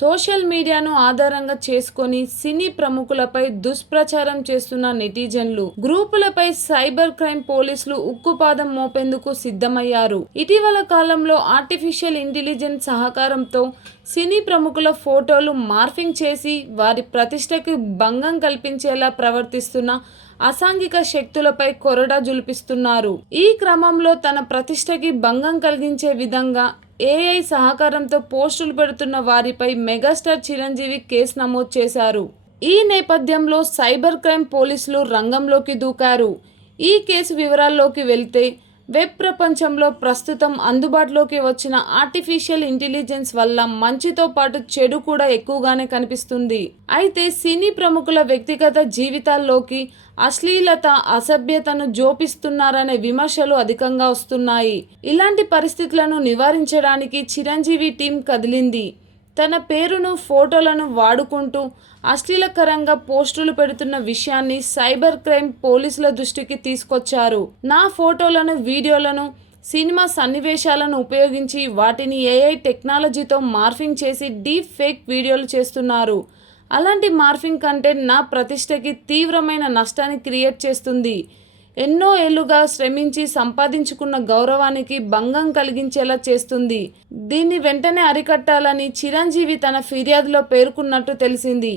Social మీడియాను ఆధారంగా చేసుకొని సినీ ప్రముఖులపై దుష్ప్రచారం చేస్తున్న నెటిజన్లు గ్రూపులపై సైబర్ క్రైమ్ పోలీసులు ఉక్కుపాదం మోపేందుకు సిద్ధమయ్యారు. ఇటీవల కాలంలో ఆర్టిఫిషియల్ ఇంటెలిజెన్స్ సహకారంతో సినీ ప్రముఖుల ఫోటోలు మార్ఫింగ్ చేసి వారి ప్రతిష్టకి భంగం కల్పించేలా ప్రవర్తిస్తున్న అసాంఘిక శక్తులపై కొరడా జులిపిస్తున్నారు. ఈ క్రమంలో తన ప్రతిష్టకి భంగం కలిగించే విధంగా ఏఐ సహకారంతో పోస్టులు పెడుతున్న వారిపై మెగాస్టార్ చిరంజీవి కేసు నమోదు చేశారు. ఈ నేపథ్యంలో సైబర్ క్రైమ్ పోలీసులు రంగంలోకి దూకారు. ఈ కేసు వివరాల్లోకి వెళ్తే వెబ్ ప్రపంచంలో ప్రస్తుతం అందుబాటులోకి వచ్చిన ఆర్టిఫిషియల్ ఇంటెలిజెన్స్ వల్ల మంచితో పాటు చెడు కూడా ఎక్కువగానే కనిపిస్తుంది. అయితే సినీ ప్రముఖుల వ్యక్తిగత జీవితాల్లోకి అశ్లీలత, అసభ్యతను జోపిస్తున్నారనే విమర్శలు అధికంగా వస్తున్నాయి. ఇలాంటి పరిస్థితులను నివారించడానికి చిరంజీవి టీం కదిలింది. తన పేరును, ఫోటోలను వాడుకుంటూ అశ్లీలకరంగా పోస్టులు పెడుతున్న విషయాన్ని సైబర్ క్రైమ్ పోలీసుల దృష్టికి తీసుకొచ్చారు. నా ఫోటోలను, వీడియోలను, సినిమా సన్నివేశాలను ఉపయోగించి వాటిని ఏఐ టెక్నాలజీతో మార్ఫింగ్ చేసి డీప్ ఫేక్ వీడియోలు చేస్తున్నారు. అలాంటి మార్ఫింగ్ కంటెంట్ నా ప్రతిష్టకి తీవ్రమైన నష్టాన్ని క్రియేట్ చేస్తుంది. ఎన్నో ఏళ్లుగా శ్రమించి సంపాదించుకున్న గౌరవానికి భంగం కలిగించేలా చేస్తుంది. దీన్ని వెంటనే అరికట్టాలని చిరంజీవి తన ఫిర్యాదులో పేర్కొన్నట్టు తెలిసింది.